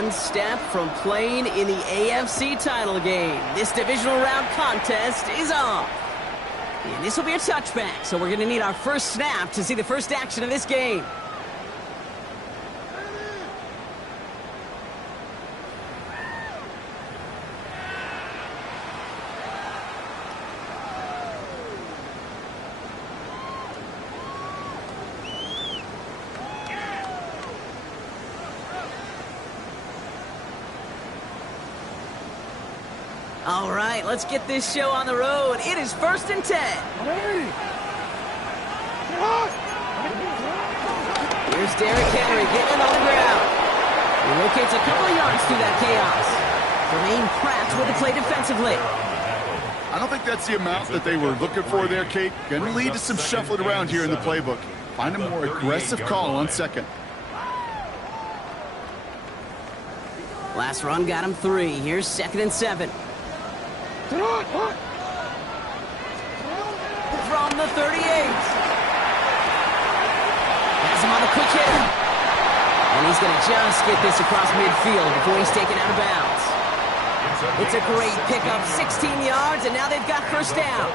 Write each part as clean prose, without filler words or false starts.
one step from playing in the AFC title game. This divisional round contest is on. And this will be a touchback, so we're going to need our first snap to see the first action of this game. All right, let's get this show on the road. It is 1st and 10. Here's Derrick Henry getting it on the ground. He locates a couple of yards through that chaos. Jermaine Pratt with the play defensively. I don't think that's the amount that they were looking for there, Kate. Going to lead to some shuffling around here in the playbook. Find a more aggressive call on second. Last run got him 3. Here's 2nd and 7. From the 38. Has him on the quick hit. And he's going to just get this across midfield before he's taken out of bounds. It's a great pickup, 16 yards, and now they've got first down.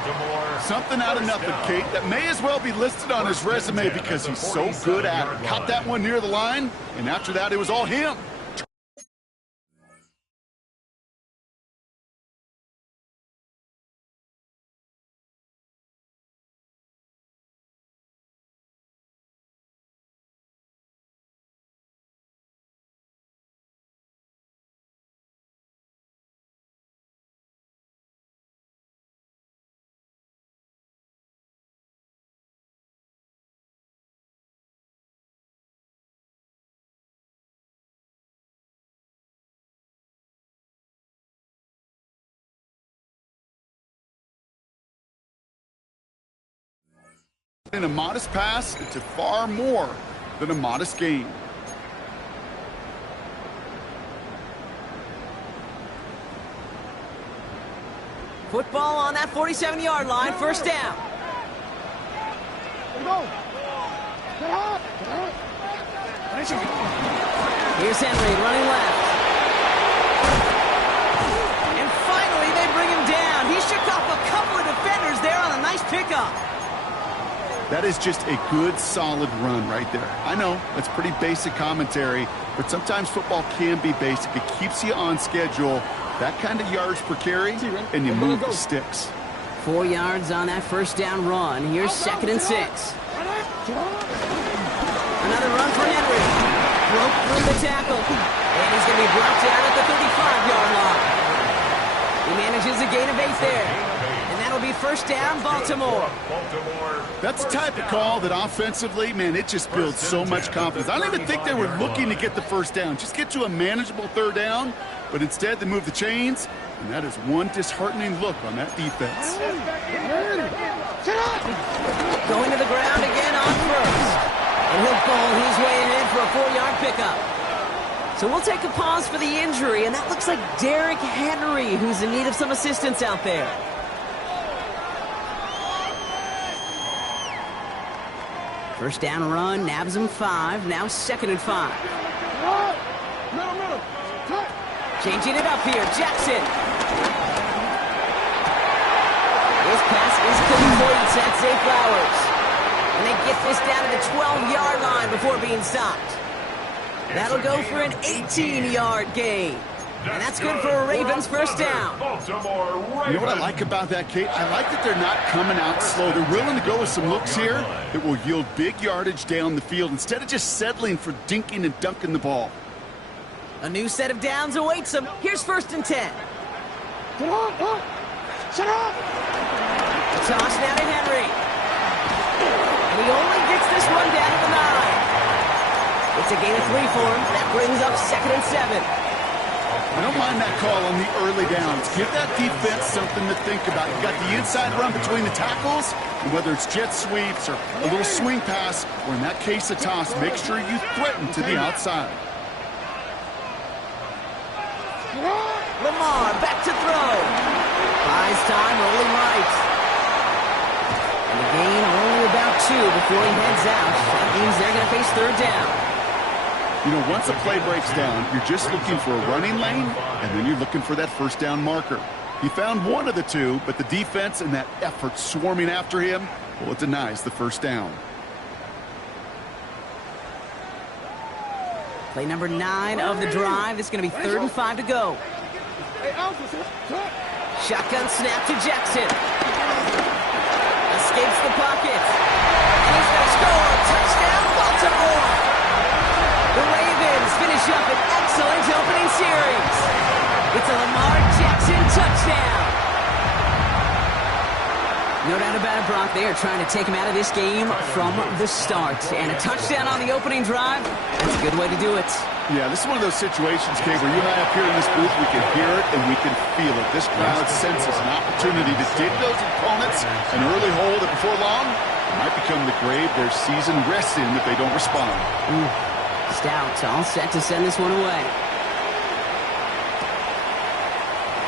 Something out of nothing, Kate, that may as well be listed on his resume because he's so good at it. Caught that one near the line, and after that, it was all him. In a modest pass, it's far more than a modest gain. Football on that 47-yard line, first down. Here's Henry running left. And finally they bring him down. He shook off a couple of defenders there on a nice pickup. That is just a good, solid run right there. I know, that's pretty basic commentary, but sometimes football can be basic. It keeps you on schedule. That kind of yards per carry, and you move the sticks. 4 yards on that first down run. Here's 2nd and 6. Another run for Henry. Broke through the tackle. And he's going to be brought down at the 35-yard line. He manages a gain of 8 there. And that'll be first down, Baltimore. That's the type of call that offensively, man, it just builds so much confidence. I don't even think they were looking to get the first down. Just get to a manageable 3rd down, but instead they move the chains, and that is one disheartening look on that defense. Going to the ground again on first. And he'll bowl his way ahead for a 4-yard pickup. So we'll take a pause for the injury, and that looks like Derrick Henry, who's in need of some assistance out there. First down run, nabs him 5, now 2nd and 5. Changing it up here, Jackson. This pass is complete, that's Zay Flowers. And they get this down to the 12-yard line before being stopped. That'll go for an 18-yard gain. And that's good for a Ravens first down. You know what I like about that, Kate? I like that they're not coming out slow. They're willing to go with some looks here that will yield big yardage down the field instead of just settling for dinking and dunking the ball. A new set of downs awaits them. Here's 1st and 10. Toss now to Henry. And he only gets this one down to the 9. It's a gain of 3 for him. That brings up 2nd and 7. I don't mind that call on the early downs. Give that defense something to think about. You've got the inside run between the tackles, and whether it's jet sweeps or a little swing pass, or in that case a toss, make sure you threaten to the outside. Lamar back to throw. Buys time, rolling right. And the gain only about 2 before he heads out. That means they're going to face 3rd down. You know, once a play breaks down, you're just looking for a running lane, and then you're looking for that first down marker. He found one of the two, but the defense and that effort swarming after him, well, it denies the first down. Play number 9 of the drive. It's going to be 3rd and 5 to go. Shotgun snap to Jackson. Escapes the pocket. And he's going to score. Touchdown, Baltimore. The Ravens finish up an excellent opening series. It's a Lamar Jackson touchdown. No doubt about it, Brock. They are trying to take him out of this game from the start. And a touchdown on the opening drive, that's a good way to do it. Yeah, this is one of those situations, Kay, where you and I up here in this booth, we can hear it and we can feel it. This crowd senses an opportunity to dig those opponents an early hole that before long might become the grave their season rests in if they don't respond. Stout all set to send this one away.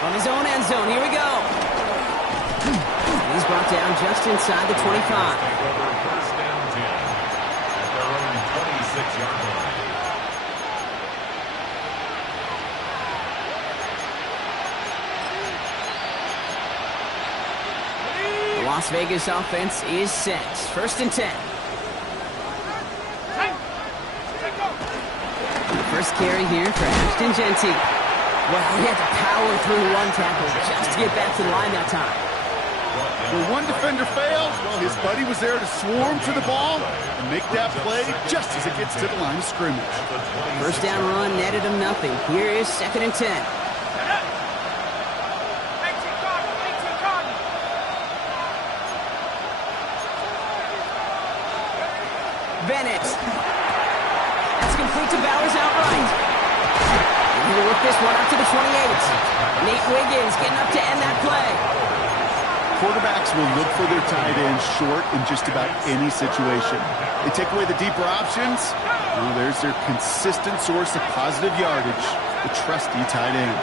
From his own end zone, here we go. He's brought down just inside the 25. First down 10 at their own 26-yard line. The Las Vegas offense is set. 1st and 10. First carry here for Ashton Genty. Well, he had to power through one tackle just to get back to the line that time. When one defender failed, well, his buddy was there to swarm to the ball and make that play just as it gets to the line of scrimmage. First down run netted him nothing. Here is 2nd and 10. Bennett. That's complete to Bowers outright. And he'll whip this one up to the 28. Nate Wiggins getting up to end that play. Quarterbacks will look for their tight end short in just about any situation. They take away the deeper options. Well, there's their consistent source of positive yardage, the trusty tight end.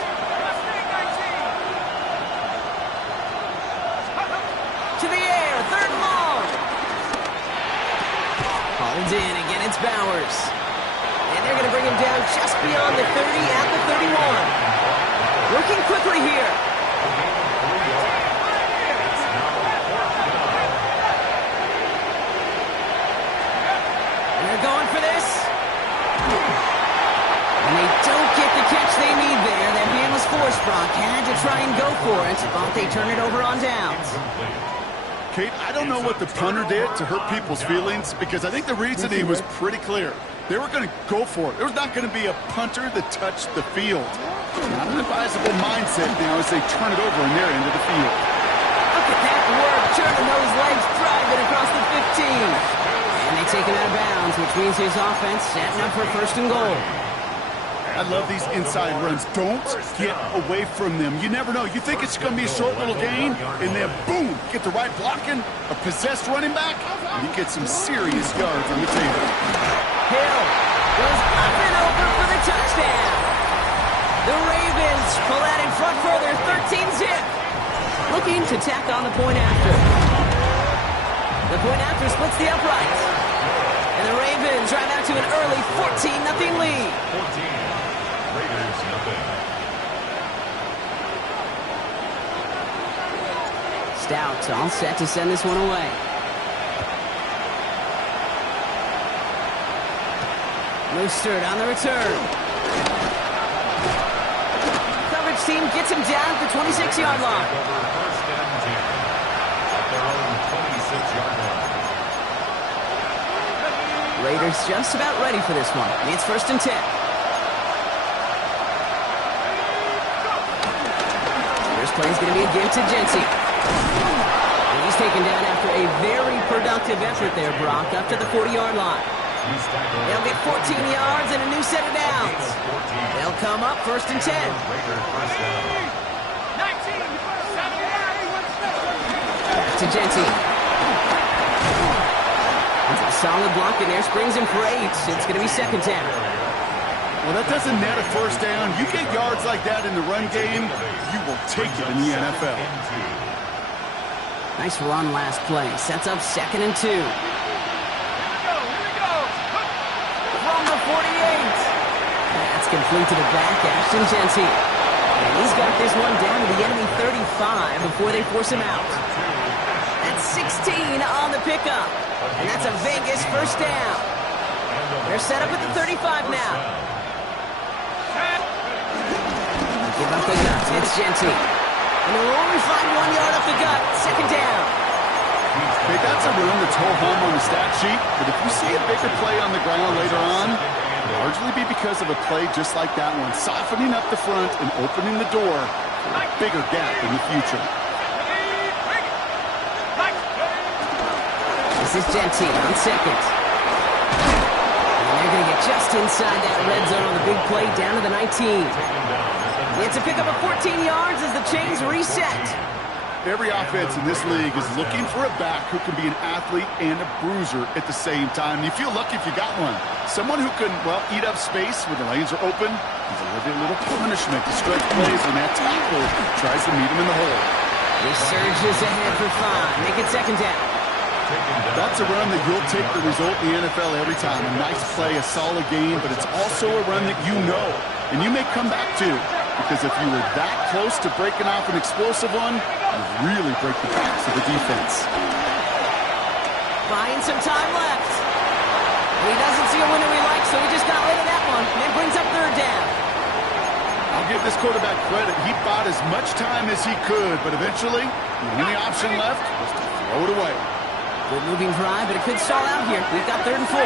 To the air, 3rd and long. Hauled in, again it's Bowers. And they're going to bring him down just beyond the 30 at the 31. Working quickly here. Going for this. And they don't get the catch they need there. That man was forced, Brock. Had to try and go for it, but they turn it over on downs. Kate, I don't know what the punter did to hurt people's feelings because I think the reasoning was pretty clear. They were going to go for it. There was not going to be a punter that touched the field. Not an advisable mindset now as they turn it over in their end of the field. Look at that work, turning those legs, driving across the 15. And they take him out of bounds, which means his offense setting up for 1st and goal. I love these inside runs. Don't get away from them. You never know. You think it's going to be a short little gain, and then boom, get the right blocking, a possessed running back, and you get some serious yards on the table. Hill goes up and over for the touchdown. The Ravens pull out in front for their 13-zip. Looking to tack on the point after. The point after splits the uprights. And the Ravens drive out to an early 14-0 lead. 14, Raiders nothing. Stout all set to send this one away. Mostert on the return. Coverage team gets him down at the 26-yard line. First down 10 at their own 26-yard line. Raiders just about ready for this one. It's 1st and 10. First play is going to be again to Genty. And he's taken down after a very productive effort there, Brock, up to the 40-yard line. They'll get 14 yards and a new set of downs. They'll come up 1st and 10. Back to Genty. A solid block in there, springs him for 8. It's going to be 2nd down. Well, that doesn't net a first down. You get yards like that in the run game, you will take it in the NFL. Nice run last play. Sets up 2nd and 2. From the 48. complete to the back, Ashton Genty. And he's got this one down to the enemy 35 before they force him out. That's 16 on the pickup. And that's a Vegas first down. They're set up at the 35 now. Give up the guts. It's Genty. And they'll only find 1 yard up the gut. Second down. Hey, that's a run that's whole home on the stat sheet, but if you see a bigger play on the ground later on, it'll largely be because of a play just like that one, softening up the front and opening the door for a bigger gap in the future. This is Genty on second. And they're going to get just inside that red zone on the big play down to the 19. It's a pickup of 14 yards as the chains reset. Every offense in this league is looking for a back who can be an athlete and a bruiser at the same time. You feel lucky if you got one. Someone who can, well, eat up space when the lanes are open. He's a little punishment to stretch plays when that tackle tries to meet him in the hole. He surges ahead for 5. Make it second down. That's a run that you'll take the result in the NFL every time. A nice play, a solid game, but it's also a run that you know and you may come back to. Because if you were that close to breaking off an explosive one, you really break the backs of the defense. Buying some time left. He doesn't see a window he likes, so he just got rid of that one. And brings up third down. I'll give this quarterback credit. He bought as much time as he could, but eventually, the only option left was to throw it away. Good moving drive, but it could stall out here. We've got 3rd and 4.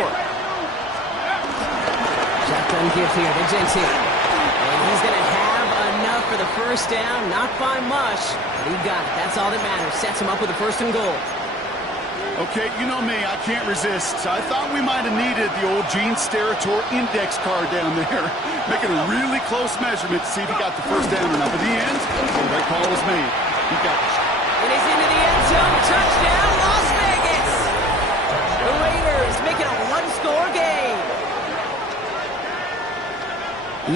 Shotgun give here to Genty. And he's going to have enough for the first down. Not by much, but he got it. That's all that matters. Sets him up with a 1st and goal. Okay, you know me. I can't resist. I thought we might have needed the old Gene Steratore index card down there. Making a really close measurement to see if he got the first down or not. But the end, well, that call was made. He got it. And he's into the end zone. Touchdown, Las Vegas. The Raiders making a 1-score game.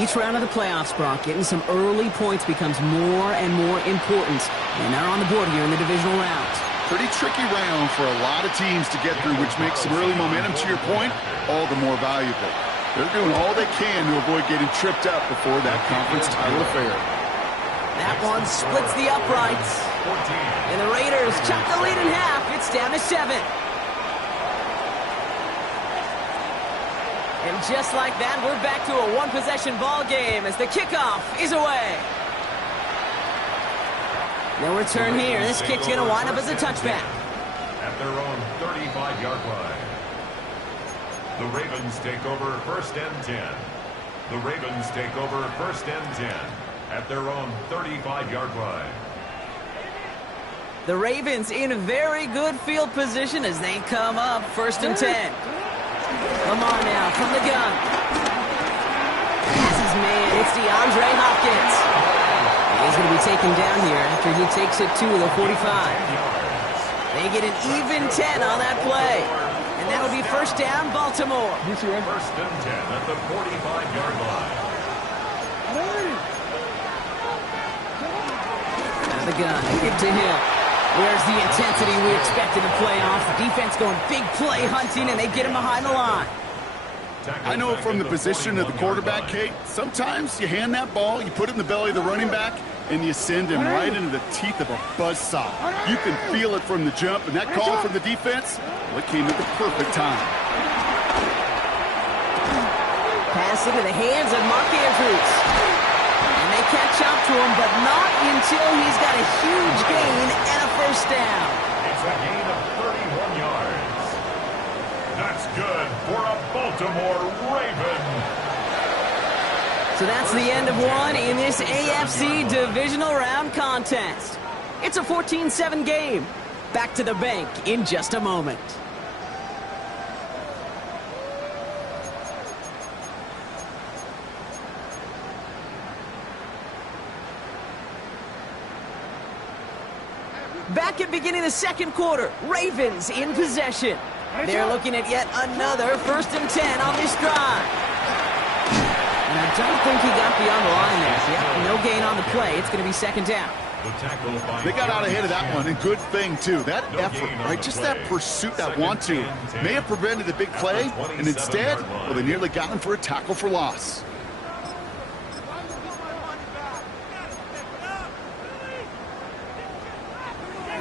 Each round of the playoffs, Brock, getting some early points becomes more and more important. And they're on the board here in the divisional round. Pretty tricky round for a lot of teams to get through, which makes some early momentum, to your point, all the more valuable. They're doing all they can to avoid getting tripped up before that conference title affair. That one splits the uprights. And the Raiders chop the lead in half. It's down to 7. And just like that, we're back to a one-possession ball game as the kickoff is away. No return here. This kick's going to wind up as a touchback. At their own 35-yard line. The Ravens take over 1st and 10. The Ravens take over 1st and 10 at their own 35-yard line. The Ravens in a very good field position as they come up 1st and 10. Come on now from the gun. This is man. It's DeAndre Hopkins. He's going to be taken down here after he takes it to the 45. They get an even 10 on that play. And that'll be 1st down, Baltimore. 1st and 10 at the 45-yard line. Now the gun, give to him. Where's the intensity we expected to play off? The defense going big play hunting, and they get him behind the line. I know from the position of the quarterback, Kate, sometimes you hand that ball, you put it in the belly of the running back, and you send him right into the teeth of a buzzsaw. You can feel it from the jump, and that call from the defense, well, it came at the perfect time. Pass into the hands of Mark Andrews. And they catch up to him, but not until he's got a huge gain and a 1st down. It's a gain of 31 yards. That's good for a Baltimore Raven. So that's the end of one in this AFC divisional round contest. It's a 14-7 game. Back to the bank in just a moment. Back at beginning of the 2nd quarter, Ravens in possession. They're looking at yet another 1st and 10 on this drive. And I don't think he got beyond the line there. Yep, no gain on the play. It's going to be 2nd down. They got out ahead of that one, and good thing, too. That effort, right, just that pursuit, that want-to, may have prevented a big play, and instead, well, they nearly got him for a tackle for loss.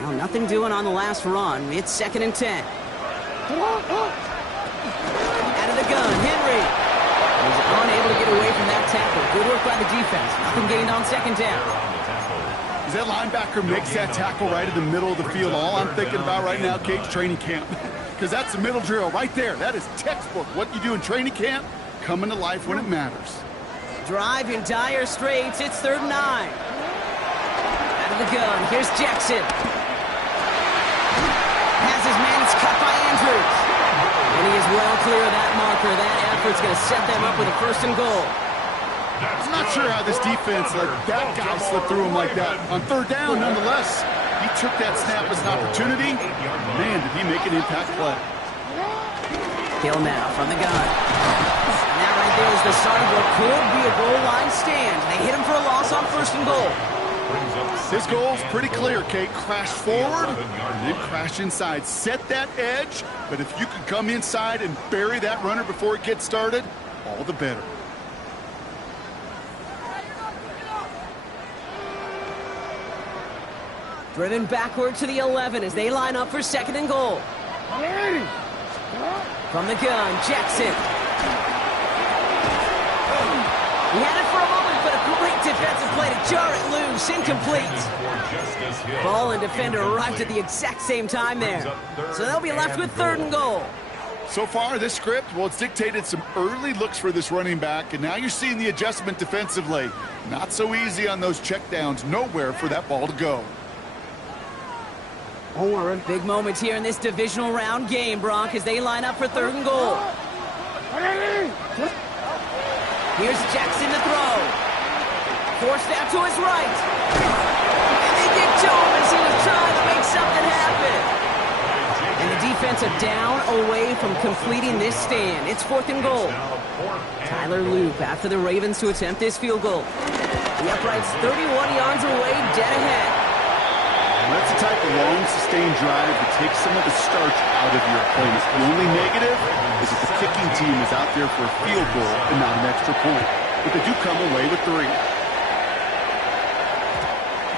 Well, nothing doing on the last run. It's 2nd and 10. Out of the gun, Henry. He's unable to get away from that tackle. Good work by the defense. Nothing gained on 2nd down. As that linebacker makes that tackle right in the middle of the field, all I'm thinking about right now, Kate's training camp. Because that's the middle drill right there. That is textbook. What you do in training camp, coming to life when it matters. Drive in dire straits. It's 3rd and 9. Out of the gun. Here's Jackson. Has his man. It's cut by Andrews. And he is well clear of that marker. That effort's going to set them up with a 1st and goal. I'm not sure how this defense let that guy slip through him like that. On 3rd down, nonetheless, he took that snap as an opportunity. Man, did he make an impact play. Hill now from the gun. And that right there is the start of what could be a goal line stand. They hit him for a loss on 1st and goal. His goal's pretty clear, Kate. Crash forward and then crash inside. Set that edge, but if you can come inside and bury that runner before it gets started, all the better. Driven backward to the 11 as they line up for 2nd and goal. From the gun, Jackson. He had it for a moment, but a great defensive play to jar it loose. Incomplete. Ball and defender arrived at the exact same time there. So they'll be left with 3rd and goal. So far, this script, well, it's dictated some early looks for this running back, and now you're seeing the adjustment defensively. Not so easy on those checkdowns. Nowhere for that ball to go. Big moments here in this divisional round game, Bronk, as they line up for 3rd and goal. Here's Jackson to throw. Forced out to his right. And they get to him as he was trying to make something happen. And the defense are down away from completing this stand. It's 4th and goal. Tyler Loop after the Ravens to attempt this field goal. The upright's 31 yards away, dead ahead. That's the type of long, sustained drive that takes some of the starch out of your opponent. The only negative is that the kicking team is out there for a field goal and not an extra point. But they do come away with 3.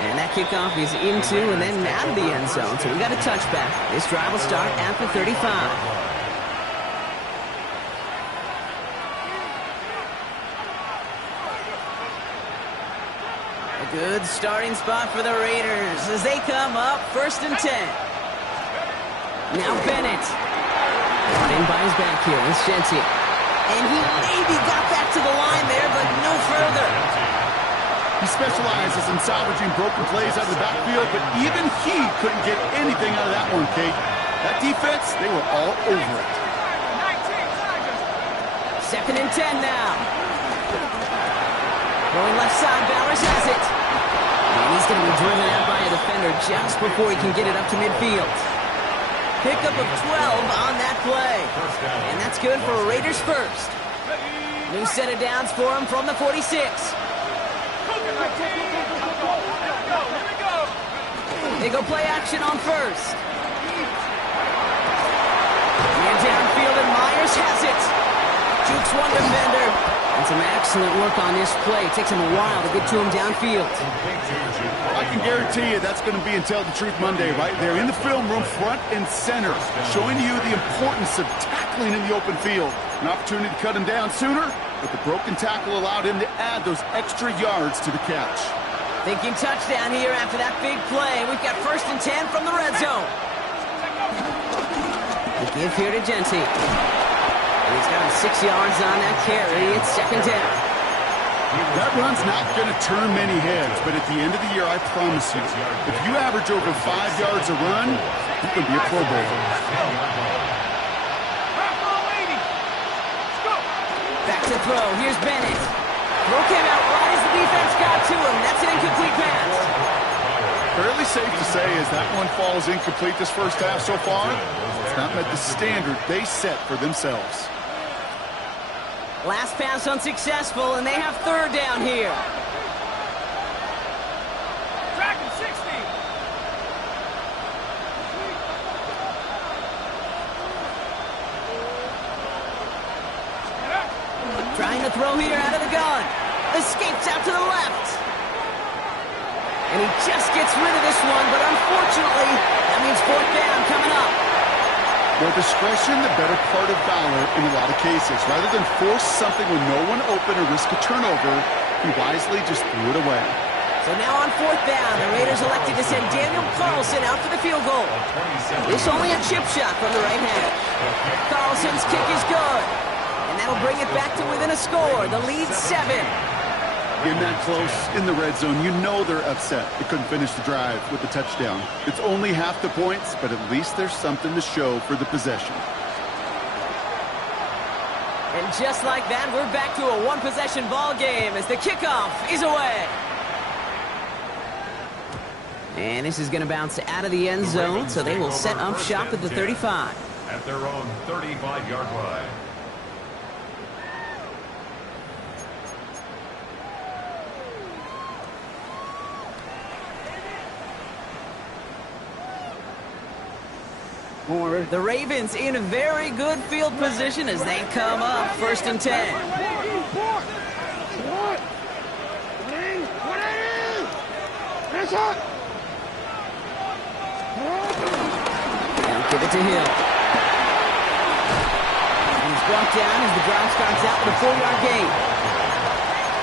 And that kickoff is into and then out of the end zone. So we got a touchback. This drive will start at the 35. Good starting spot for the Raiders as they come up 1st and 10. Now Bennett. Brought in by his back here. It's Gentry. And he maybe got back to the line there, but no further. He specializes in salvaging broken plays out of the backfield, but even he couldn't get anything out of that one, Kate. That defense, they were all over it. 2nd and 10 now. Going left side, Bowers has it. And he's going to be driven out by a defender just before he can get it up to midfield. Pickup of 12 on that play. And that's good for a Raiders first. New set of downs for him from the 46. They go play action on 1st. And downfield, and Myers has it. Jukes one defender. And some excellent work on this play. It takes him a while to get to him downfield. I can guarantee you that's going to be in Tell the Truth Monday right there in the film room, front and center, showing you the importance of tackling in the open field. An opportunity to cut him down sooner, but the broken tackle allowed him to add those extra yards to the catch. Thinking touchdown here after that big play. We've got 1st and 10 from the red zone. The give here to Gentry. He's got him 6 yards on that carry. It's 2nd down. That run's not going to turn many heads, but at the end of the year, I promise you, if you average over 5 yards a run, you can be a Pro Bowler. Back to throw. Here's Bennett. Throw came out right as the defense got to him. That's an incomplete pass. Fairly safe to say as that one falls incomplete this first half so far, it's not met the standard they set for themselves. Last pass unsuccessful, and they have 3rd down here. Tracking 60. Trying to throw here out of the gun. Escapes out to the left. And he just gets rid of this one, but unfortunately, that means fourth down coming up. More discretion, the better part of valor in a lot of cases. Rather than force something with no one open or risk a turnover, he wisely just threw it away. So now on fourth down, the Raiders elected to send Daniel Carlson out for the field goal. This only a chip shot from the right hash. Carlson's kick is good. And that'll bring it back to within a score. The lead's 7. Getting that close in the red zone, you know they're upset. They couldn't finish the drive with the touchdown. It's only half the points, but at least there's something to show for the possession. And just like that, we're back to a one-possession ball game as the kickoff is away. And this is going to bounce out of the end zone, so they will set up shop at the 35. At their own 35-yard line. The Ravens in a very good field position as they come up first and 10. Now give it to Hill. And he's brought down as the drive starts out with a 4-yard gain.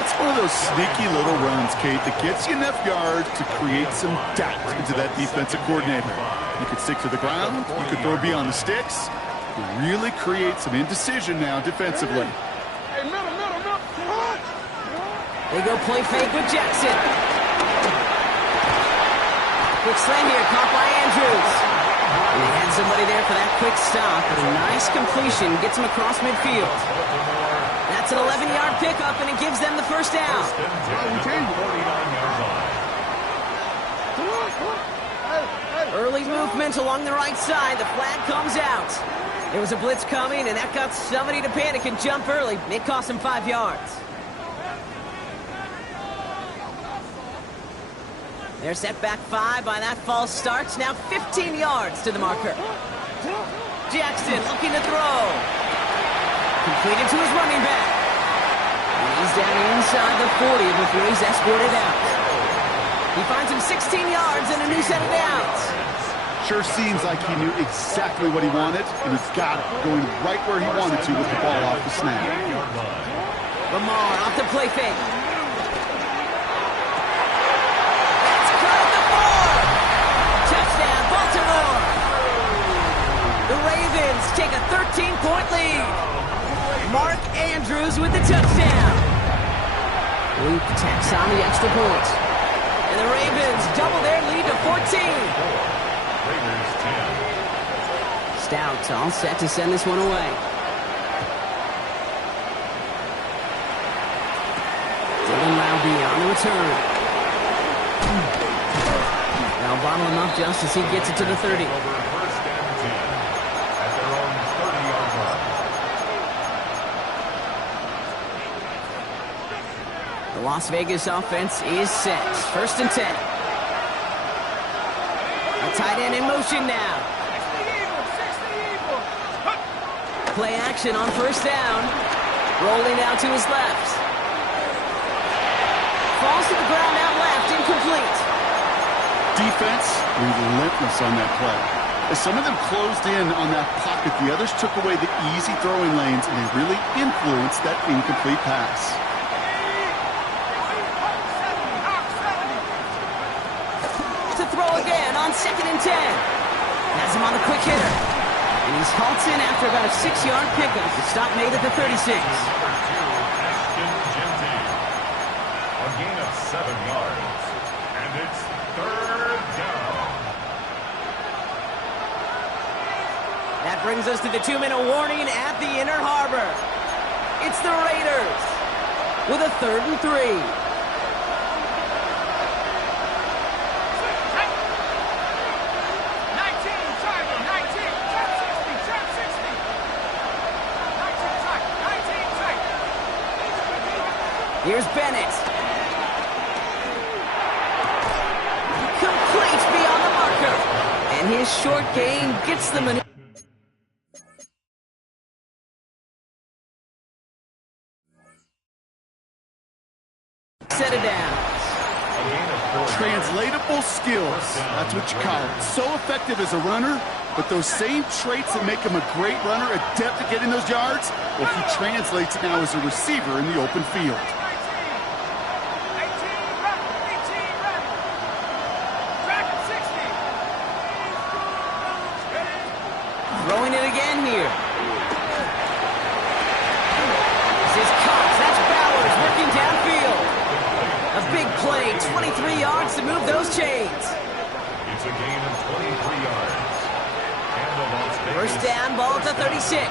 It's one of those sneaky little runs, Kate, that gets you enough yards to create some doubt into that defensive coordinator. You could stick to the ground, you could throw beyond the sticks, you really create some indecision now defensively. Hey, middle. They go play fake with Jackson. Quick slant here, caught by Andrews. And they had somebody there for that quick stop, but a nice completion gets him across midfield. That's an 11-yard pickup, and it gives them the first down. Early movement along the right side. The flag comes out. There was a blitz coming, and that got somebody to panic and jump early. It cost them 5 yards. They're set back 5 by that false start. Now 15 yards to the marker. Jackson looking to throw. Completed to his running back. And he's down inside the 40 before he's escorted out. He finds him 16 yards and a new set of downs. Sure seems like he knew exactly what he wanted, and he's got it, going right where he wanted to with the ball off the snap. Lamar off the play fake. That's cut at the 4. Touchdown, Baltimore. The Ravens take a 13-point lead. Mark Andrews with the touchdown. Luke tacks on the extra point. And the Ravens double their lead to 14. Raiders 10. Stout all set to send this one away. Dylan Laube on the return. Now bottle him up just as he gets it to the 30. Over first and 10 at their own 30-yard line. The Las Vegas offense is set. First and 10. A tight end in motion now. Play action on first down. Rolling out to his left. Falls to the ground out left, incomplete. Defense, relentless on that play. As some of them closed in on that pocket, the others took away the easy throwing lanes, and they really influenced that incomplete pass. To throw again on second and 10. Has him on the quick hitter. And he's halted after about a 6-yard pickup. The stop made at the 36. A gain of 7 yards. And it's third down. That brings us to the 2-minute warning at the Inner Harbor. It's the Raiders with a 3rd and 3. Here's Bennett. Complete beyond the marker. And his short gain gets them an... set of downs. A gain of 4 Untranslatable skills. That's what you call it. So effective as a runner, but those same traits that make him a great runner, adept at getting those yards, well, he translates it now as a receiver in the open field. Throwing it again here. This is Cox. That's Bowers working downfield. A big play, 23 yards to move those chains. It's a gain of 23 yards. And the Las Vegas First down, ball at the 36.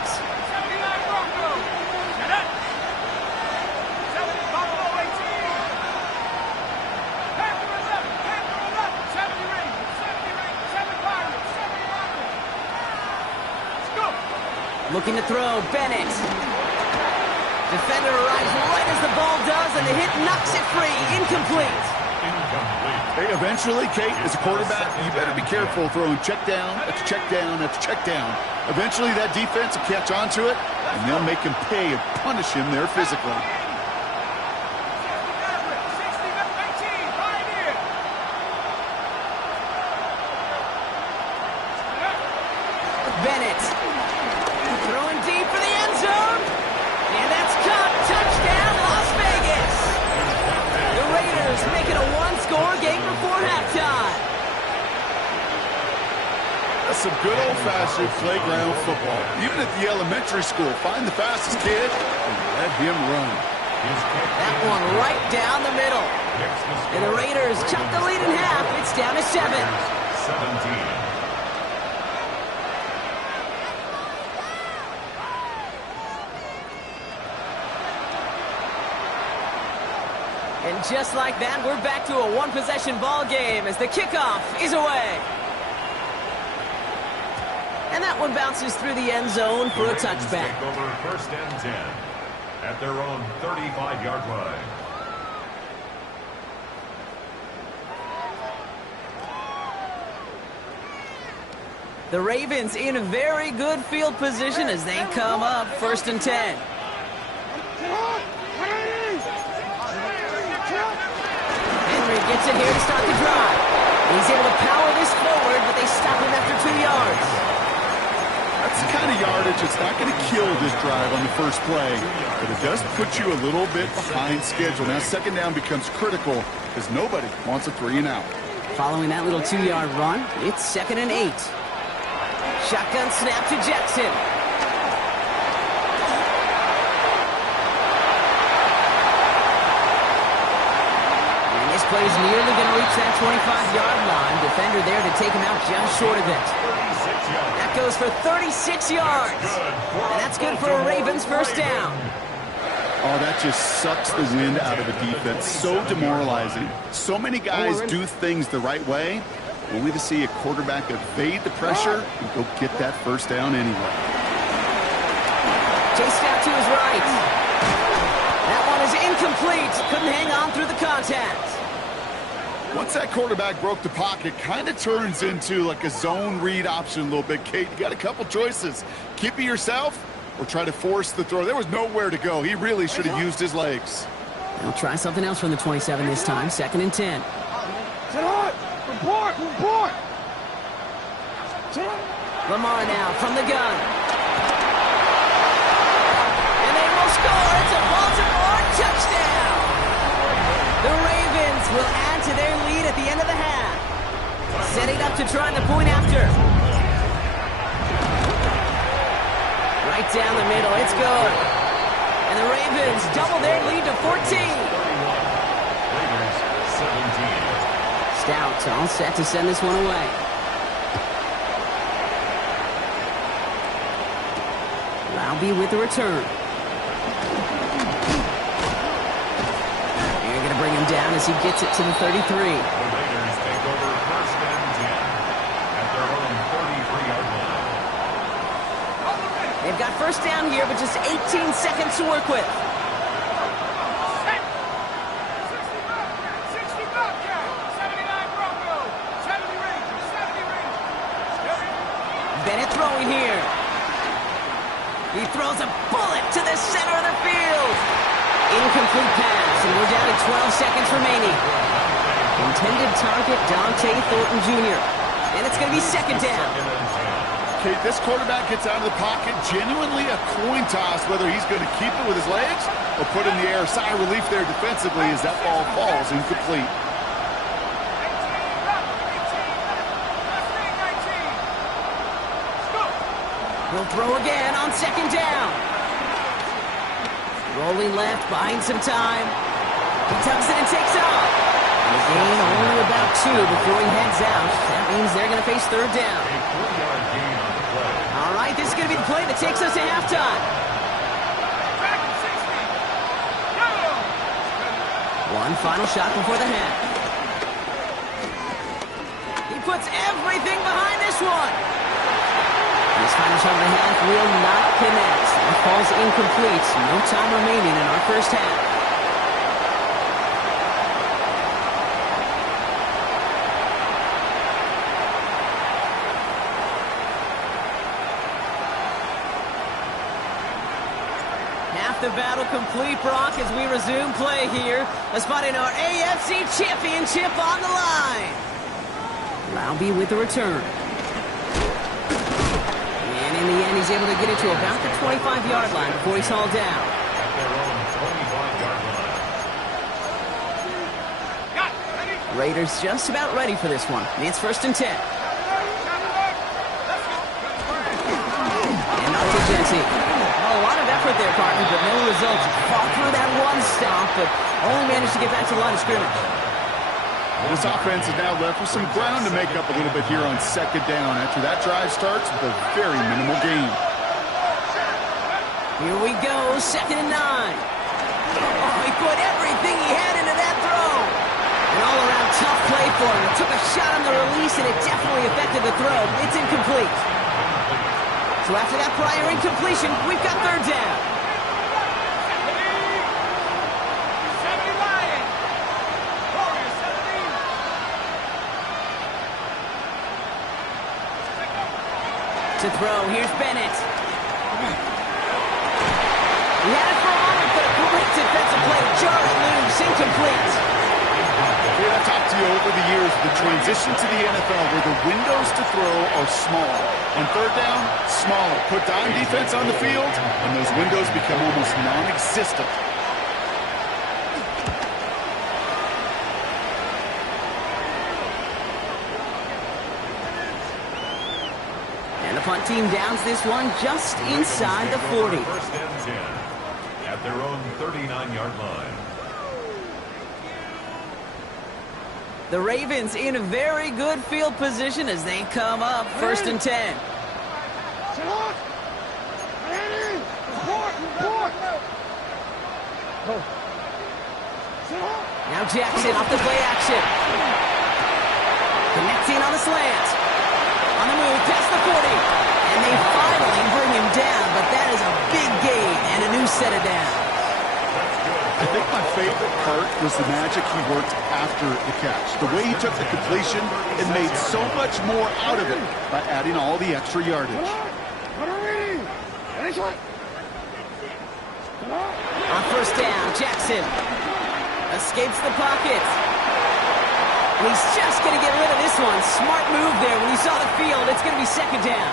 Looking to throw, Bennett. Defender arrives right as the ball does, and the hit knocks it free. Incomplete. Hey, eventually, Kate, as a quarterback, you better be careful throwing check down after check down after check down. Eventually, that defense will catch on to it, and they'll make him pay and punish him there physically. Bennett. Throwing deep for the end zone. And that's caught. Touchdown, Las Vegas. The Raiders make it a one-score game before halftime. That's some good old-fashioned playground football. Even at the elementary school, find the fastest kid and let him run. That one right down the middle. And the Raiders chop the lead in half. It's down to 7. 17. And just like that, we're back to a one-possession ball game as the kickoff is away. And that one bounces through the end zone for a touchback. Take over first and 10 at their own 35-yard line. The Ravens in a very good field position as they come up first and 10. Henry gets it here to start the drive. And he's able to power this forward, but they stop him after 2 yards. That's the kind of yardage that's not going to kill this drive on the first play, but it does put you a little bit behind schedule. Now, second down becomes critical because nobody wants a 3 and out. Following that little 2-yard run, it's 2nd and 8. Shotgun snap to Jackson. And this play's nearly going to reach that 25-yard line. Defender there to take him out just short of it. That goes for 36 yards. And that's good for a Ravens first down. Oh, that just sucks the wind out of a defense. So demoralizing. So many guys do things the right way, only to see a quarterback evade the pressure and go get that first down anyway. Chased out to his right. That one is incomplete. Couldn't hang on through the contact. Once that quarterback broke the pocket, kind of turns into like a zone read option a little bit. Kate, you got a couple choices. Keep it yourself or try to force the throw. There was nowhere to go. He really should have used his legs. They'll try something else from the 27 this time. 2nd and 10. Report! Lamar now from the gun. And they will score. It's a Baltimore touchdown. The Ravens will add to their lead at the end of the half. Setting up to try the point after. Right down the middle. It's good. And the Ravens double their lead to 14. Raiders 17. Stout all set to send this one away. Laube with the return. They're going to bring him down as he gets it to the 33. The Raiders take over first and 10 at their own 33-yard line. They've got first down here, but just 18 seconds to work with. Bennett throwing here. He throws a bullet to the center of the field. Incomplete pass, and we're down to 12 seconds remaining. Intended target, Dante Thornton Jr. And it's going to be second down. Okay, this quarterback gets out of the pocket, genuinely a coin toss whether he's going to keep it with his legs or put it in the air. Sigh of relief there defensively as that ball falls incomplete. He'll throw again on second down. Rolling left, buying some time. He tucks it and takes off. And a gain only about 2 before he heads out. That means they're going to face third down. A 4-yard gain on the play. All right, this is going to be the play that takes us to halftime. One final shot before the half. He puts everything behind this one. This final shot of the half will not connect. It falls incomplete. No time remaining in our first half. Half the battle complete, Brock, as we resume play here. A spot in our AFC Championship on the line. Rounby with the return. And in the end, he's able to get it to about the 25-yard line before he's hauled down. At their own 25-yard line. Raiders just about ready for this one. It's first and 10. And not to Jesse. A lot of effort there, partner, but no results. Fought through that one stop, but only managed to get back to the line of scrimmage. This offense is now left with some ground to make up a little bit here on second down after that drive starts with a very minimal gain. Here we go, second and 9. Oh, he put everything he had into that throw. An all-around tough play for him. It took a shot on the release, and it definitely affected the throw. It's incomplete. So after that prior incompletion, we've got third down. To throw, here's Bennett. He had it for a moment, but a great defensive play to jar it loose, incomplete. Here I've talked to you over the years, the transition to the NFL where the windows to throw are small. And third down, smaller. Put dime defense on the field, and those windows become almost non-existent. And the punt team downs this one just inside the 40. First and 10 at their own 39-yard line. The Ravens in a very good field position as they come up first and 10. Now Jackson off the play action. Connecting on the slant. On the move, past the 40. And they finally bring him down, but that is a big gain and a new set of downs. I think my favorite part was the magic he worked after the catch. The way he took the completion and made so much more out of it by adding all the extra yardage. On first down, Jackson escapes the pocket. And he's just going to get rid of this one. Smart move there. When he saw the field, it's going to be second down.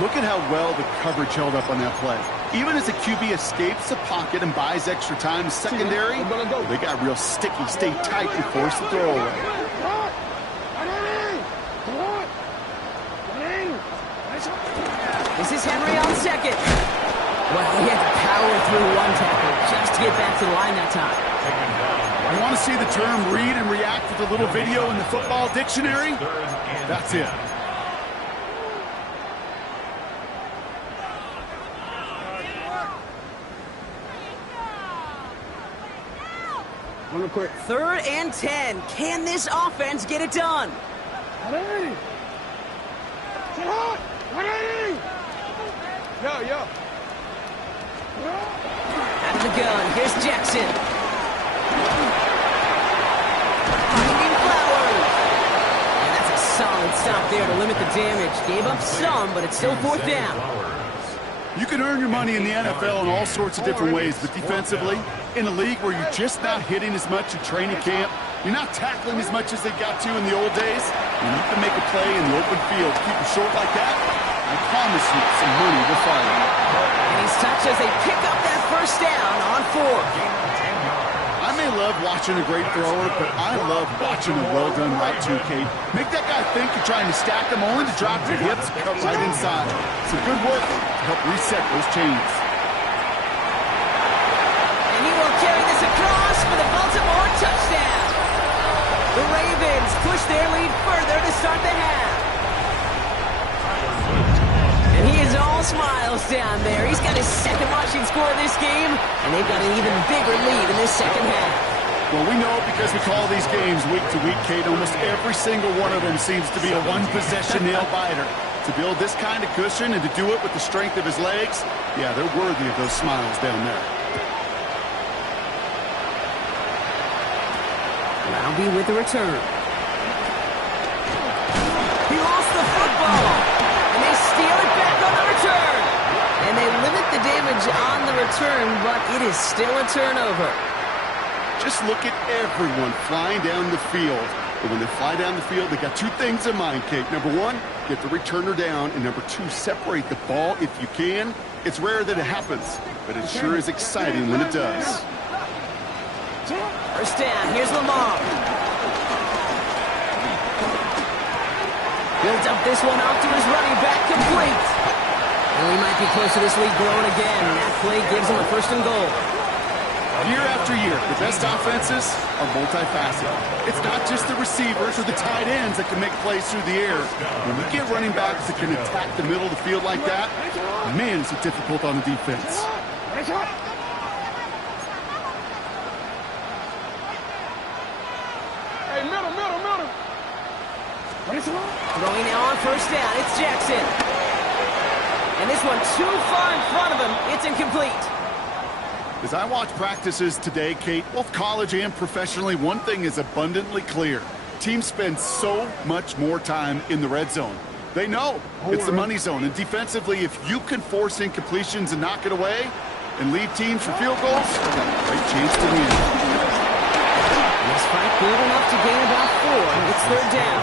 Look at how well the coverage held up on that play. Even as the QB escapes the pocket and buys extra time, secondary, they got real sticky, stay tight, and force the throw away. This is Henry on second. Well, he had to power through one tackle just to get back to the line that time. I want to see the term read and react with a little video in the football dictionary. That's it. Third and 10. Can this offense get it done? Out of the gun. Here's Jackson. Finding Flowers. And that's a solid stop there to limit the damage. Gave up some, but it's still fourth down. You can earn your money in the NFL in all sorts of different ways, but defensively, In a league where you're just not hitting as much in training camp, you're not tackling as much as they got to in the old days, and you can make a play in the open field, keep it short like that, I promise you some money will follow. And he's touched as they pick up that first down on 4. I may love watching a great thrower, but I love watching a well-done route too, Kate. Make that guy think you're trying to stack him only to drop your hips, cut right inside. Some good work to help reset those chains. And he will carry this across for the Baltimore touchdown. The Ravens push their lead further to start the half. And he is all smiles down there. He's got his second rushing score of this game, and they've got an even bigger lead in this second half. Well, we know because we call these games week to week, Kate, almost every single one of them seems to be a one-possession nail-biter. To build this kind of cushion and to do it with the strength of his legs, yeah, they're worthy of those smiles down there. Albie with the return. He lost the football, and they steal it back on the return. And they limit the damage on the return, but it is still a turnover. Just look at everyone flying down the field. And when they fly down the field, they got two things in mind, Kate. Number one, get the returner down. And number two, separate the ball if you can. It's rare that it happens, but it sure is exciting when it does. First down, here's Lamar. Builds up this one out to his running back, complete. And we might be close to this lead growing again. That play gives him a 1st and goal. Year after year, the best offenses are multifaceted. It's not just the receivers or the tight ends that can make plays through the air. When we get running backs that can attack the middle of the field like that, man, is it difficult on the defense. Hey, middle. Throwing now on 1st down, it's Jackson. And this one too far in front of him, it's incomplete. As I watch practices today, Kate, both college and professionally, one thing is abundantly clear. Teams spend so much more time in the red zone. They know it's the money zone. And defensively, if you can force incompletions and knock it away and lead teams for field goals, you've got a great chance to win. This fight good enough to gain about 4. It's 3rd down.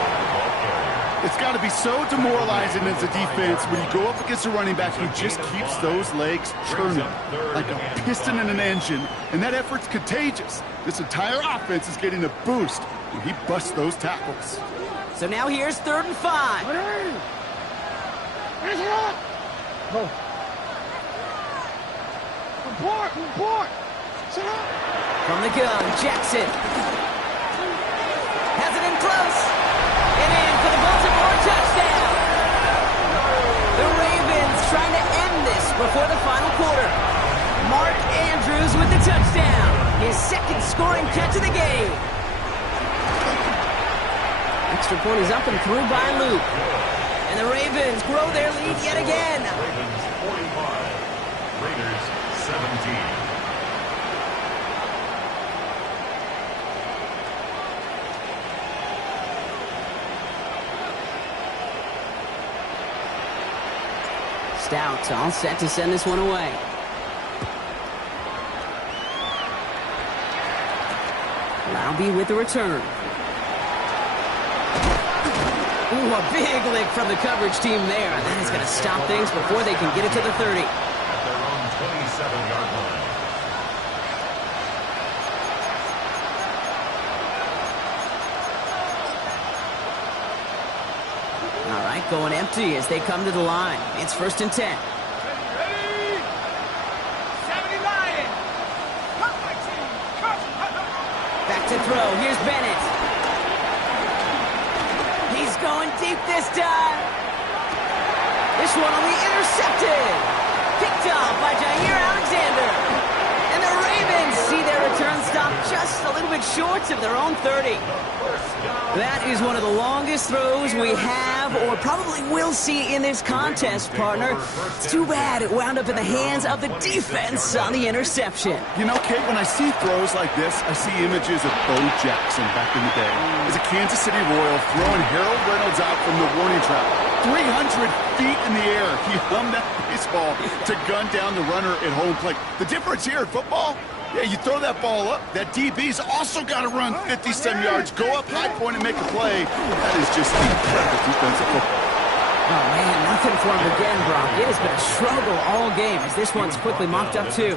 It's got to be so demoralizing as a defense when you go up against a running back who just keeps those legs churning like a piston in an engine, and that effort's contagious. This entire offense is getting a boost when he busts those tackles. So now here's 3rd and 5. Report. From the gun, Jackson. Has it in close. And in for the Baltimore touchdown. The Ravens trying to end this before the final quarter. Mark Andrews with the touchdown. His 2nd scoring catch of the game. Extra point is up and through by Luke. And the Ravens grow their lead yet again. Ravens 45, Raiders 17. Stout all set to send this one away. Laube with the return. Ooh, a big lick from the coverage team there. That is going to stop things before they can get it to the 30. At their own 27-yard line. All right, going empty as they come to the line. It's 1st and 10. Ready? 70 Lions. Cut my team. Cut. Back to throw. Here's Bennett. He's going deep this time. This one will be intercepted. Picked up by Jair Alexander. And the Ravens see their return stop just a little bit short of their own 30. That is one of the longest throws we have or probably will see in this contest, partner. It's too bad it wound up in the hands of the defense on the interception. You know, Kate, when I see throws like this, I see images of Bo Jackson back in the day. As a Kansas City Royal throwing Harold Reynolds out from the warning track. 300 feet in the air, he hummed that baseball to gun down the runner at home plate. The difference here in football, Yeah, you throw that ball up, that DB's also got to run 50-some yards, go up high point and make a play. That is just incredible defensive football. Oh, man, nothing for him again, Brock. It has been a struggle all game as this one's quickly mocked up, too.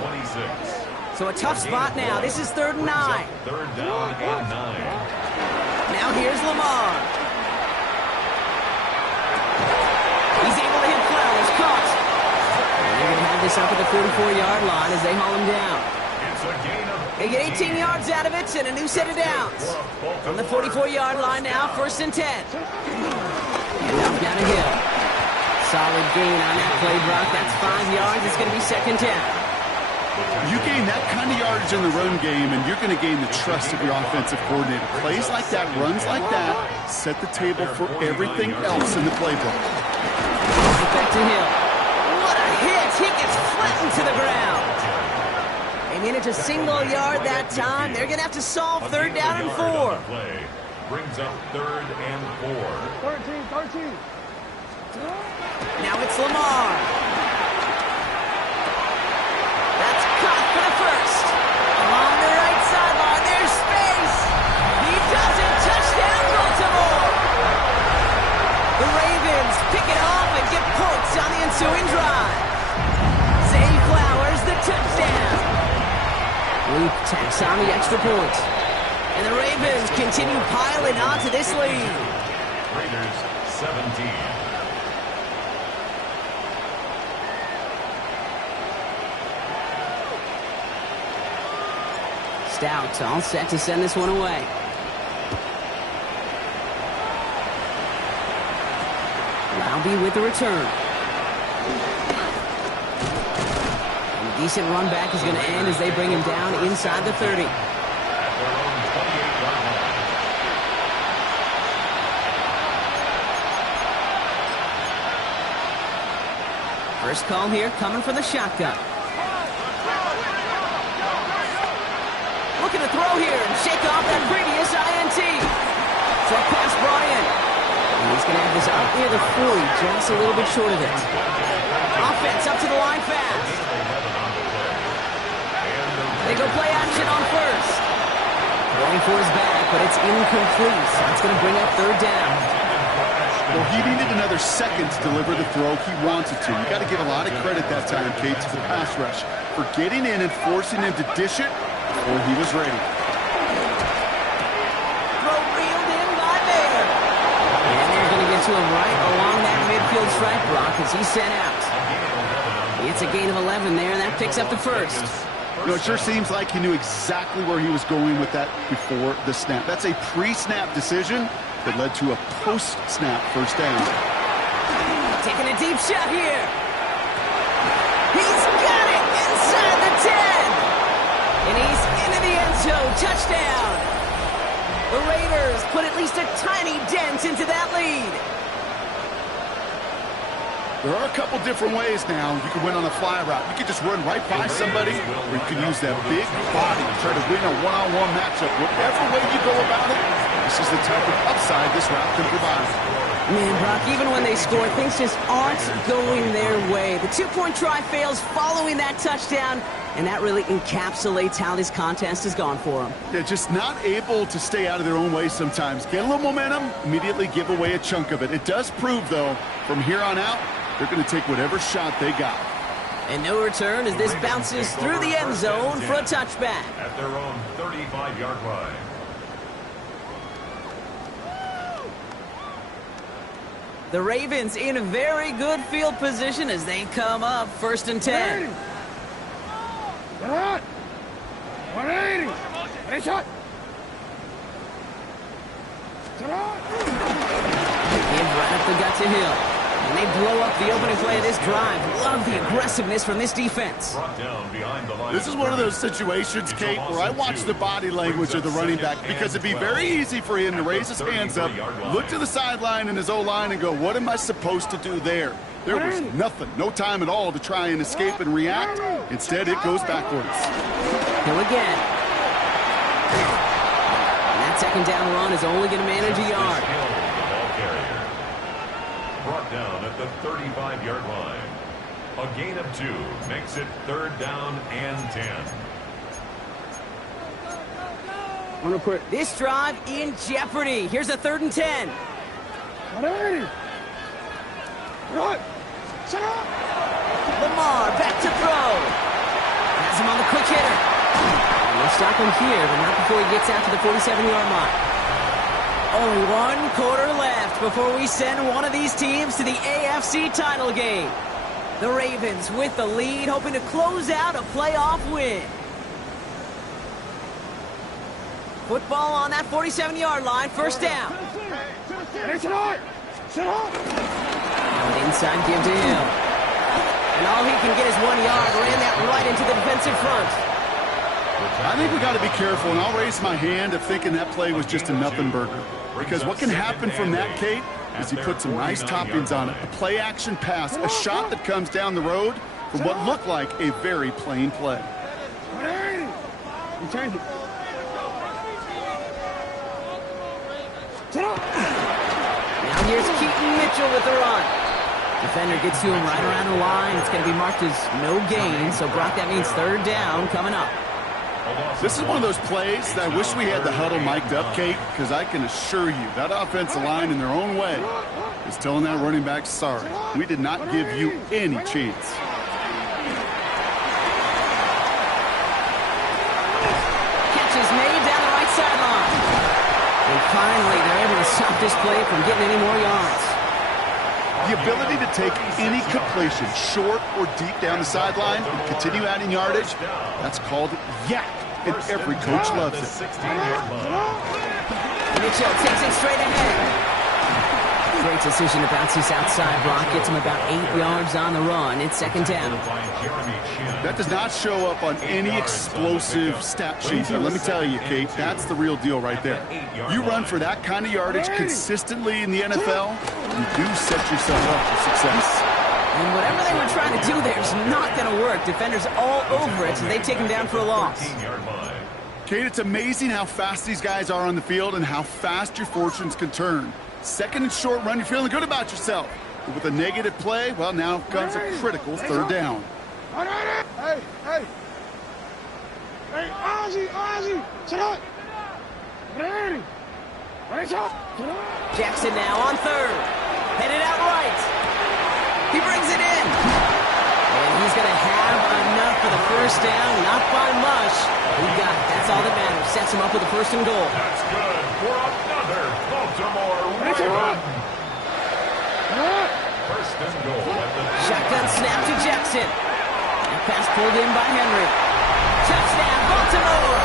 So a tough spot now. This is 3rd and 9. 3rd down and 9. Now here's Lamar. He's able to hit Flowers. Caught. And they're going to have this up at the 44-yard line as they haul him down. They get 18 yards out of it and a new set of downs. From the 44-yard line now, 1st and 10. And up down a hill. Solid gain on that play, Brock. That's 5 yards. It's going to be 2nd down. You gain that kind of yardage in the run game, and you're going to gain the trust of your offensive coordinator. Plays like that, runs like that, set the table for everything else in the playbook. Back to Hill. What a hit! He gets flattened to the ground. They manage a single yard that time. They're going to have to solve 3rd down and 4. Brings up 3rd and 4. 13. Now it's Lamar. That's caught for the 1st. Along the right sideline, there's space. He does it. Touchdown, Baltimore. The Ravens pick it off and get points on the ensuing drive. Zay Flowers, the touchdown. Luke tacks on the extra point. And the Ravens continue piling onto this lead. Raiders 17. Stout all set to send this one away. Albie with the return. And a decent run back is going to end as they bring him down inside the 30. First call here coming from the shotgun. Looking to throw here and shake off that previous INT. Short pass brought in. And he's going to have this out near the 40, just a little bit short of it. Offense up to the line fast. They go play action on 1st. Going for his back, but it's incomplete. So that's going to bring up 3rd down. Well, he needed another second to deliver the throw he wanted to. You got to give a lot of credit that time, Kate, to the pass rush for getting in and forcing him to dish it before he was ready. Throw reeled in by Mayer. And they're going to get to him right along that midfield stripe block as he's sent out. It's a gain of 11 there, and that picks up the 1st. You know, it sure seems like he knew exactly where he was going with that before the snap. That's a pre-snap decision that led to a post-snap 1st down. Taking a deep shot here. He's got it inside the 10. And he's into the end zone. Touchdown. The Raiders put at least a tiny dent into that lead. There are a couple different ways now. You can win on a fly route. You can just run right by somebody, or you can use that big body to try to win a one-on-one matchup. Whatever way you go about it, this is the type of upside this route can provide. Man, Brock, even when they score, things just aren't going their way. The 2-point try fails following that touchdown, and that really encapsulates how this contest has gone for them. They're just not able to stay out of their own way sometimes. Get a little momentum, immediately give away a chunk of it. It does prove, though, from here on out, they're going to take whatever shot they got. And no return as this bounces through the end zone for a touchback. At their own 35-yard line. The Ravens in a very good field position as they come up 1st and 10. 180. Ready shot. Give right up the gut to Hill. And they blow up the opening play of this drive. Love the aggressiveness from this defense. This is one of those situations, Kate, where I watch the body language of the running back because it'd be very easy for him to raise his hands up, look to the sideline in his O-line and go, what am I supposed to do there? There was nothing, no time at all to try and escape and react. Instead, it goes backwards. Hill again. And that 2nd down run is only going to manage a yard. Brought down at the 35-yard line. A gain of 2 makes it 3rd down and 10. Real quick. This drive in jeopardy. Here's a 3rd and 10. Lamar back to throw. Has him on the quick hitter. And they'll stop him here, but not before he gets out to the 47-yard line. Only 1 quarter left before we send one of these teams to the AFC title game. The Ravens with the lead, hoping to close out a playoff win. Football on that 47-yard line, 1st down. An inside give to Hill. And all he can get is 1 yard. Ran that right into the defensive front. I think we got to be careful, and I'll raise my hand of thinking that play was just a nothing burger. Because what can happen from that, Kate, is you put some nice toppings on it. A play-action pass, a shot that comes down the road from what looked like a very plain play. Now here's Keaton Mitchell with the run. Defender gets to him right around the line. It's going to be marked as no gain, so Brock, that means 3rd down coming up. This is one of those plays that I wish we had the huddle mic'd up, Kate, because I can assure you that offensive line in their own way is telling that running back, sorry, we did not give you any chance. Catch is made down the right sideline. And finally, they're able to stop this play from getting any more yards. The ability to take any completion, short or deep down the sideline, and continue adding yardage, that's called yak, and every coach loves it. Mitchell takes it straight ahead. Great decision to bounce this outside block. Gets him about 8 yards on the run. It's 2nd down. That does not show up on any explosive stat sheet. But let me tell you, Kate, that's the real deal right there. You run for that kind of yardage consistently in the NFL, you do set yourself up for success. And whatever they were trying to do there is not going to work. Defenders all over it, so they take him down for a loss. Kate, it's amazing how fast these guys are on the field and how fast your fortunes can turn. 2nd and short run, you're feeling good about yourself. But with a negative play, well, now comes a critical 3rd down. Hey, Ozzy, sit up. Jackson now on 3rd. Headed out right. He brings it in. And he's going to have enough for the 1st down. Not by much. He got it. That's all that matters. Sets him up with a 1st and goal. That's good for another Baltimore Raven. 1st and goal. Shotgun snap to Jackson. And pass pulled in by Henry. Touchdown, Baltimore.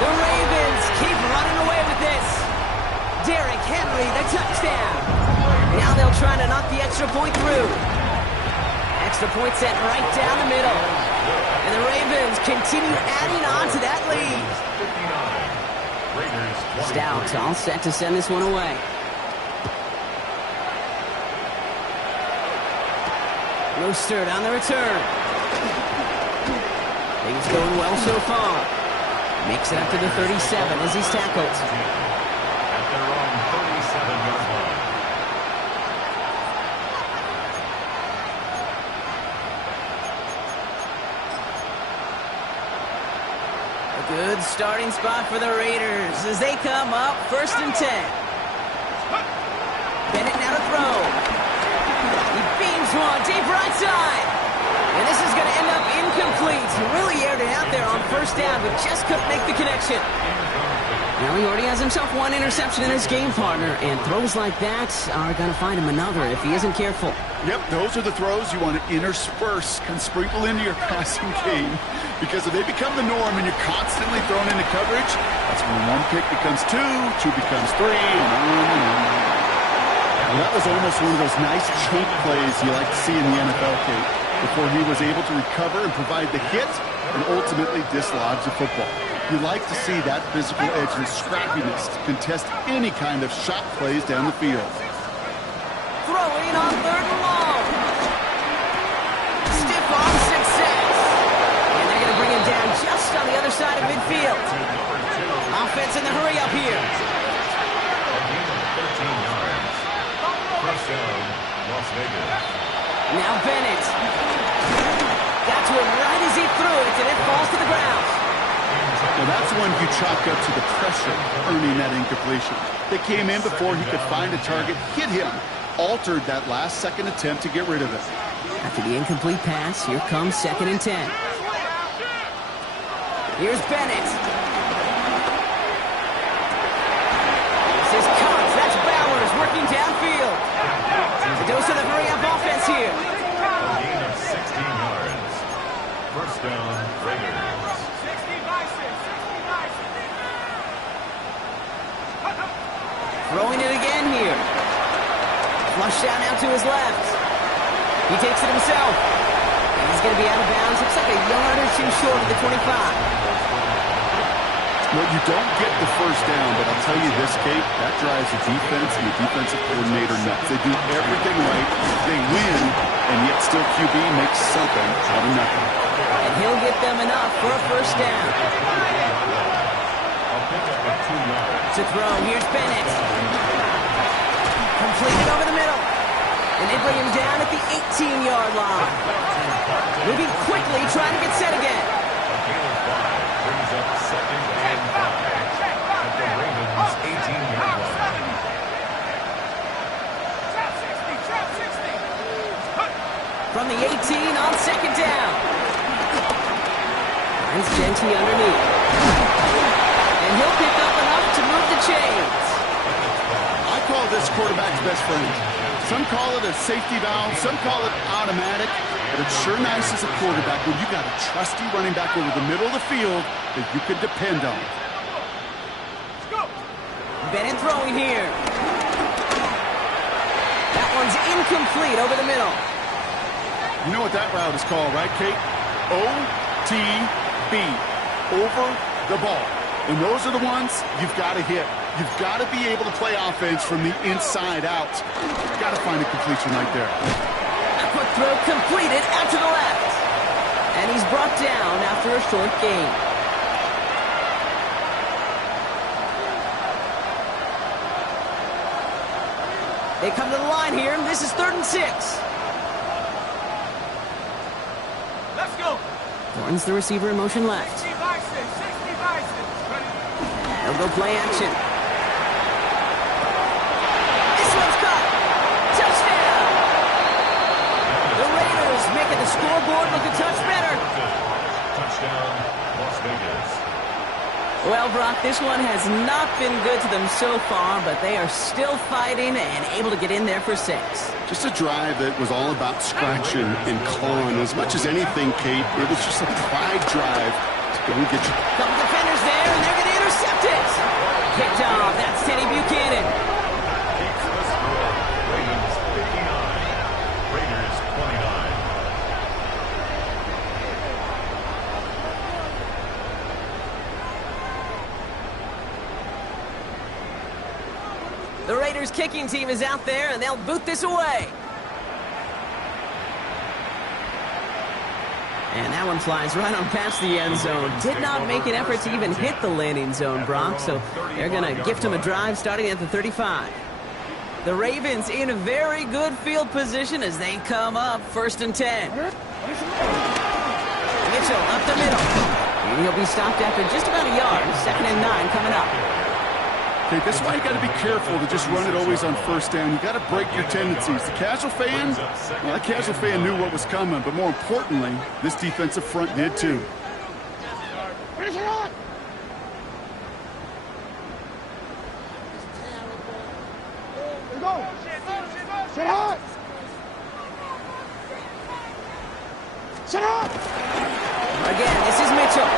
The Ravens keep running away with this. Derrick Henry, the touchdown. Now they'll try to knock the extra point through. Extra point set right down the middle. And the Ravens continue adding on to that lead. Stout all set to send this one away. Mostert on the return. Things going well so far. Makes it up to the 37 as he's tackled. At their own 37-yard line. A good starting spot for the Raiders as they come up 1st and 10. Bennett now to throw. He beams one deep right side. And this is going to end up incomplete. He really aired it out there on 1st down, but just couldn't make the connection. Now he already has himself 1 interception in his game partner, and throws like that are going to find him another if he isn't careful. Yep, those are the throws you want to intersperse and sprinkle into your passing game. Because if they become the norm and you're constantly thrown into coverage, that's when 1 pick becomes 2, 2 becomes 3, and on and on. Well, that was almost one of those nice chunk plays you like to see in the NFL, Kate, before he was able to recover and provide the hit and ultimately dislodge the football. You like to see that physical edge and scrappiness to contest any kind of shot plays down the field. Throwing on 3rd and long. Stiff arm success. And they're going to bring him down just on the other side of midfield. Offense in the hurry up here. Las Vegas. Now Bennett. Got to him right as he threw it, and it falls to the ground. Well, that's one you chalk up to the pressure earning that incompletion. They came in before he could find a target, hit him, altered that last-second attempt to get rid of it. After the incomplete pass, here comes 2nd and 10. Here's Bennett. This is Cox. That's Bowers working downfield. A dose of the hurry-up offense here. A gain of 16 yards. First down, Raiders. Throwing it again here. Flushed out now to his left. He takes it himself. He's going to be out of bounds. Looks like a yard or two short of the 25. Well, you don't get the first down, but I'll tell you this, Kate, that drives the defense and the defensive coordinator nuts. They do everything right. They win, and yet still QB makes something out of nothing. And he'll get them enough for a first down. I'll pick up at 2 yards. To throw, here's Bennett. Completed over the middle. And they bring him down at the 18-yard line. Moving quickly, trying to get set again. A gain of 5 brings up 2nd and 5 at the Ravens' 18-yard line. From the 18 on 2nd down. Finds Genty underneath. And he'll pick up enough to move the chains. I call this quarterback's best friend. Some call it a safety valve, some call it automatic, but it's sure nice as a quarterback when you got a trusty running back over the middle of the field that you could depend on. Bennett throwing here. That one's incomplete over the middle. You know what that route is called, right, Kate? OTB, over the ball. And those are the ones you've got to hit. You've got to be able to play offense from the inside out. You've got to find a completion right there. A quick throw completed out to the left. And he's brought down after a short gain. They come to the line here, and this is 3rd and 6. Let's go. Thorns the receiver in motion left. 60 by 6, 60 by 6. Ready? They'll go play action. This one's caught. Touchdown! The Raiders making the scoreboard look a touch better. Touchdown, Las Vegas. Well, Brock, this one has not been good to them so far, but they are still fighting and able to get in there for 6. Just a drive that was all about scratching and clawing. As much as anything, Kate, it was just a pride drive to go and get you. Couple defenders there, and they're going to intercept it. Picked off. That's Teddy Buchanan. Keeps the score. Ravens 59. Raiders 29. The Raiders kicking team is out there, and they'll boot this away. And that one flies right on past the end zone. Did not make an effort to even hit the landing zone, Brock, so they're going to gift him a drive starting at the 35. The Ravens in a very good field position as they come up 1st and 10. Mitchell up the middle. And he'll be stopped after just about a yard. 2nd and 9 coming up. Okay, that's why you got to be careful to just run it always on 1st down. You got to break your tendencies. The casual fan, well, that casual fan knew what was coming, but more importantly, this defensive front did too. Finish it on. Let's go. Sit hot. Sit hot. Again, this is Mitchell.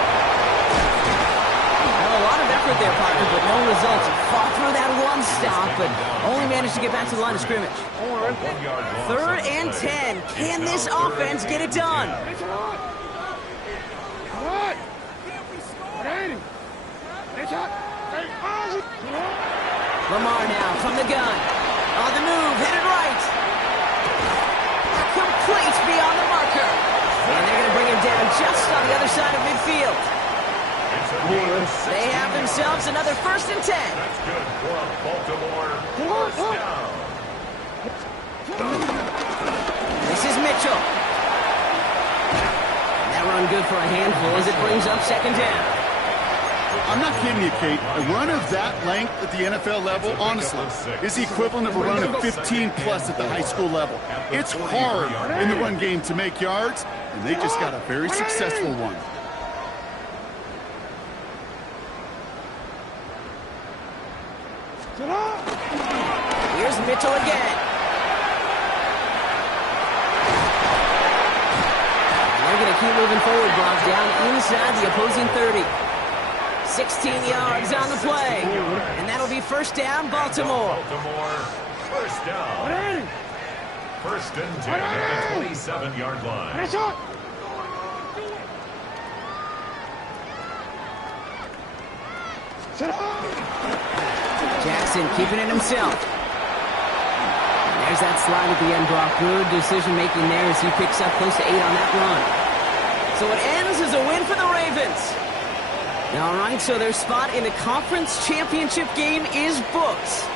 Well, a lot of effort there, partner, but no results. Fought through that one stop, but only managed to get back to the line of scrimmage. 3rd and 10. Can this offense get it done? Finish it on. All right. Ready. Finish it. Hey, Ozzy. Lamar now from the gun. On the move, headed right. Complete beyond the marker. And they're going to bring him down just on the other side of midfield. They have themselves another 1st and 10. That's good for a Baltimore first down. This is Mitchell. And that run good for a handful as it brings up 2nd down. I'm not kidding you, Kate. A run of that length at the NFL level, honestly, is the equivalent of a run of 15-plus at the high school level. It's hard in the run game to make yards, and they just got a very successful one. Here's Mitchell again. They're going to keep moving forward, Brock, down inside the opposing 30. 16 yards on the play. And that'll be first down, Baltimore. First down. First and 10 at the 27-yard line. Jackson keeping it himself. There's that slide at the end, Brock. Good decision-making there as he picks up close to 8 on that run. So it ends as a win for the Ravens. All right, so their spot in the conference championship game is booked.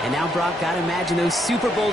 And now, Brock, gotta imagine those Super Bowl